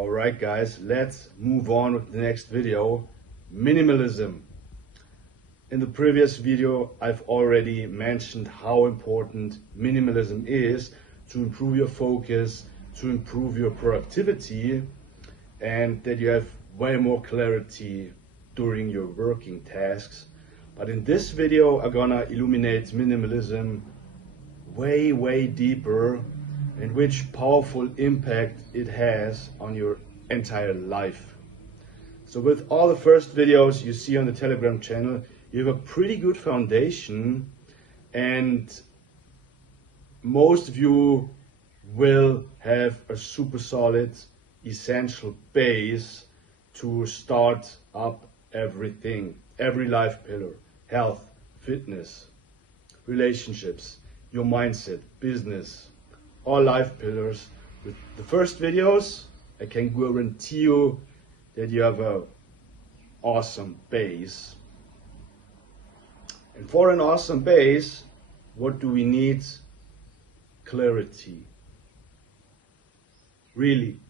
Alright guys, let's move on with the next video, minimalism. In the previous video I've already mentioned how important minimalism is to improve your focus, to improve your productivity, and that you have way more clarity during your working tasks. But in this video I'm gonna illuminate minimalism way deeper, and which powerful impact it has on your entire life. So with all the first videos you see on the Telegram channel, you have a pretty good foundation, and most of you will have a super solid essential base to start up everything, every life pillar: health, fitness, relationships, your mindset, business, all life pillars. With the first videos, I can guarantee you that you have an awesome base. And for an awesome base, what do we need? Clarity. Really,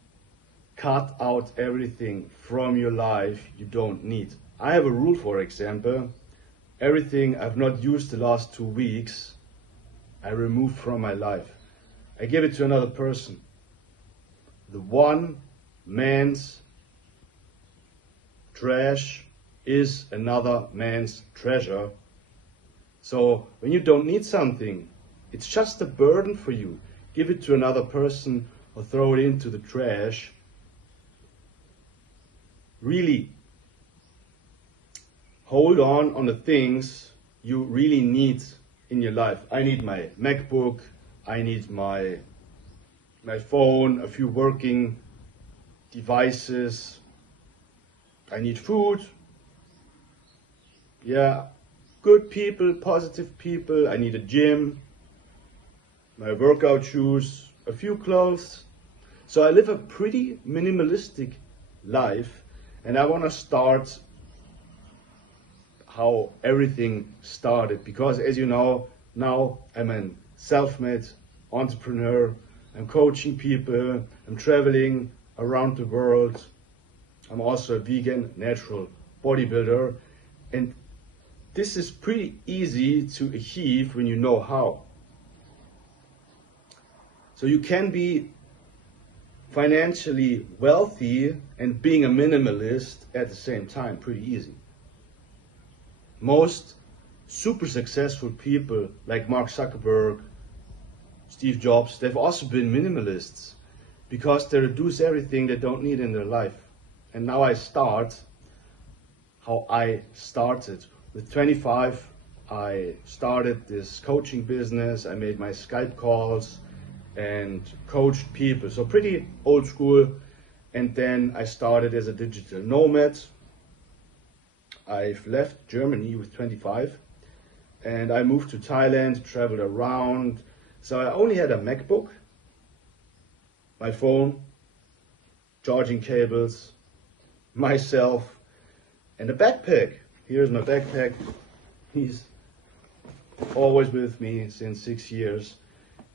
cut out everything from your life you don't need. I have a rule, for example: everything I've not used the last 2 weeks, I remove from my life. I give it to another person. The one man's trash is another man's treasure. So when you don't need something, it's just a burden for you, give it to another person or throw it into the trash. Really hold on the things you really need in your life. I need my MacBook, I need my phone, a few working devices, I need food, yeah, good people, positive people, I need a gym, my workout shoes, a few clothes. So I live a pretty minimalistic life, and I want to start how everything started, because as you know, now I'm a self-made entrepreneur. I'm coaching people, I'm traveling around the world. I'm also a vegan, natural bodybuilder, and this is pretty easy to achieve when you know how. So you can be financially wealthy and being a minimalist at the same time, pretty easy. Most super successful people like Mark Zuckerberg, Steve Jobs, they've also been minimalists because they reduce everything they don't need in their life. And now I start how I started. With 25, I started this coaching business. I made my Skype calls and coached people. So pretty old school. And then I started as a digital nomad. I've left Germany with 25 and I moved to Thailand, traveled around. So I only had a MacBook, my phone, charging cables, myself, and a backpack. Here's my backpack. He's always with me since 6 years.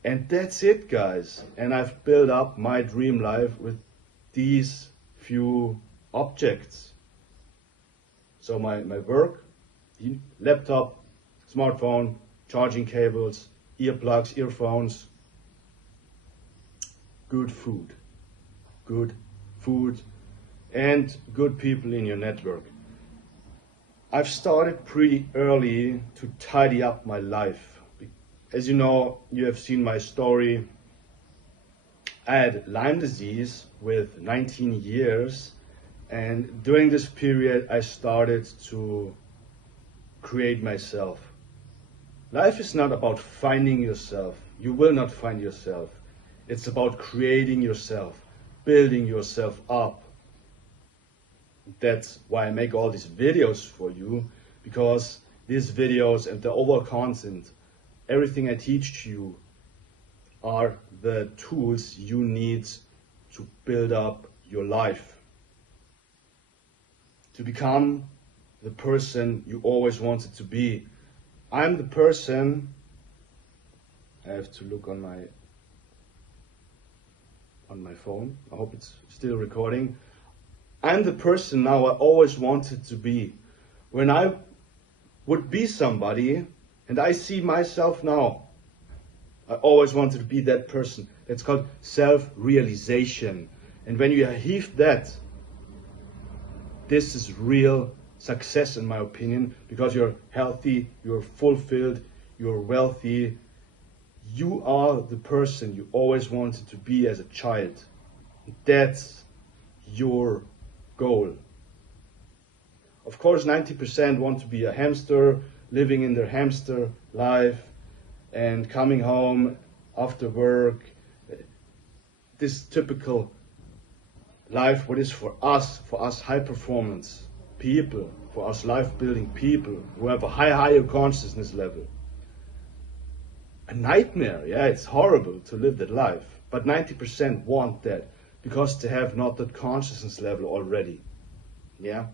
And that's it, guys. And I've built up my dream life with these few objects. So my work, laptop, smartphone, charging cables, earplugs, earphones, good food, and good people in your network. I've started pretty early to tidy up my life. As you know, you have seen my story. I had Lyme disease with 19 years, and during this period I started to create myself. Life is not about finding yourself. You will not find yourself. It's about creating yourself, building yourself up. That's why I make all these videos for you, because these videos and the overall content, everything I teach you, are the tools you need to build up your life, to become the person you always wanted to be. I'm the person, I have to look on my on my phone. I hope it's still recording. I'm the person now I always wanted to be. When I would be somebody and I see myself now, I always wanted to be that person. It's called self-realization. And when you achieve that, this is real success in my opinion, because you're healthy, you're fulfilled, you're wealthy. You are the person you always wanted to be as a child. That's your goal. Of course, 90% want to be a hamster, living in their hamster life and coming home after work. This typical life, what is for us high performance people, for us life building people who have a higher consciousness level. A nightmare, yeah, it's horrible to live that life, but 90% want that because they have not that consciousness level already, yeah.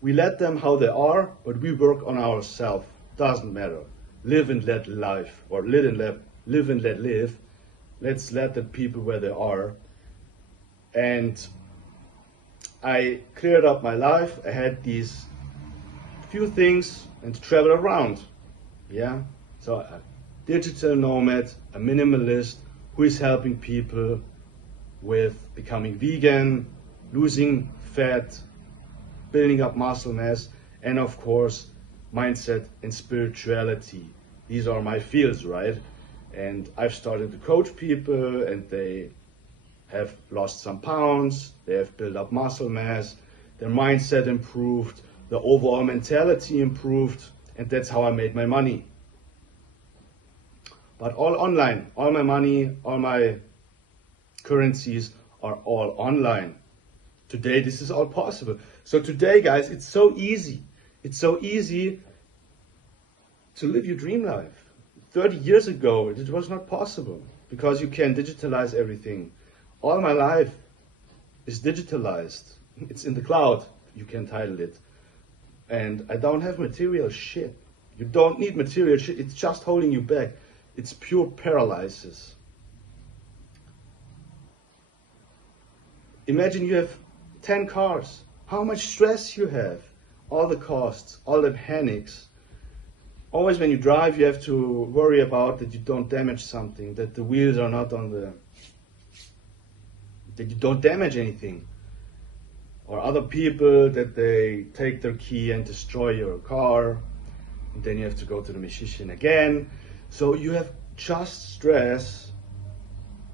We let them how they are, but we work on ourselves. Doesn't matter. Live and let life, or live and let live. Let's let the people where they are. And I cleared up my life. I had these few things and to travel around. Yeah. So a digital nomad, a minimalist who is helping people with becoming vegan, losing fat, building up muscle mass, and of course, mindset and spirituality. These are my fields, right? And I've started to coach people and they have lost some pounds, they have built up muscle mass, their mindset improved, the overall mentality improved, and that's how I made my money. But all online, all my money, all my currencies are all online. Today, this is all possible. So today, guys, it's so easy. It's so easy to live your dream life. 30 years ago, it was not possible because you can digitalize everything. All my life is digitalized. It's in the cloud, you can title it. And I don't have material shit. You don't need material shit. It's just holding you back. It's pure paralysis. Imagine you have 10 cars. How much stress you have. All the costs, all the panics. Always when you drive, you have to worry about that you don't damage something, that the wheels are not on the... that you don't damage anything. Or other people, that they take their key and destroy your car. And then you have to go to the magician again. So you have just stress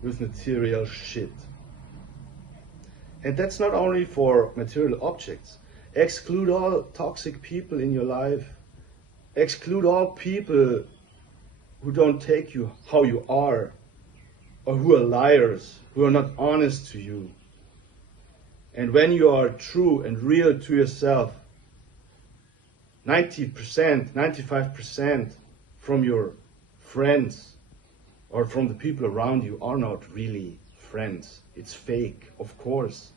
with material shit. And that's not only for material objects. Exclude all toxic people in your life. Exclude all people who don't take you how you are, or who are liars, who are not honest to you. And when you are true and real to yourself, 90%, 95% from your friends or from the people around you are not really friends. It's fake, of course.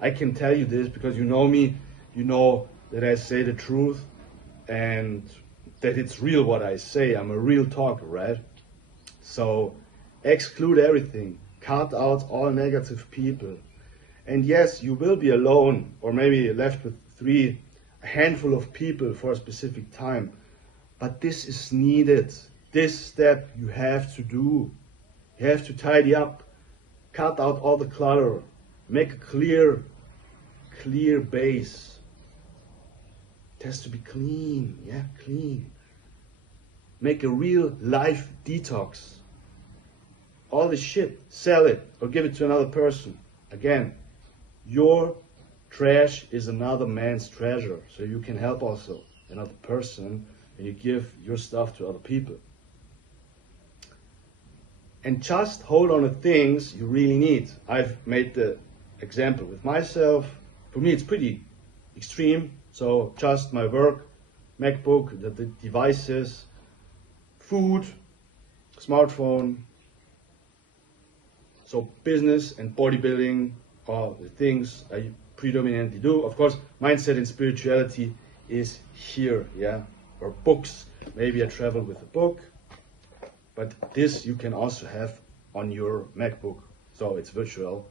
I can tell you this because you know me, you know that I say the truth and that it's real what I say. I'm a real talker, right? So exclude everything, cut out all negative people. And yes, you will be alone or maybe left with a handful of people for a specific time. But this is needed. This step you have to do. You have to tidy up, cut out all the clutter, make a clear base. It has to be clean, yeah, clean. Make a real life detox. All the shit, sell it or give it to another person. Again, your trash is another man's treasure, so you can help also another person when you give your stuff to other people. And just hold on to things you really need. I've made the example with myself. For me, it's pretty extreme. So just my work, MacBook, the devices, food, smartphone. So business and bodybuilding are the things I predominantly do. Of course, mindset and spirituality is here, yeah. Or books. Maybe I travel with a book. But this you can also have on your MacBook. So it's virtual.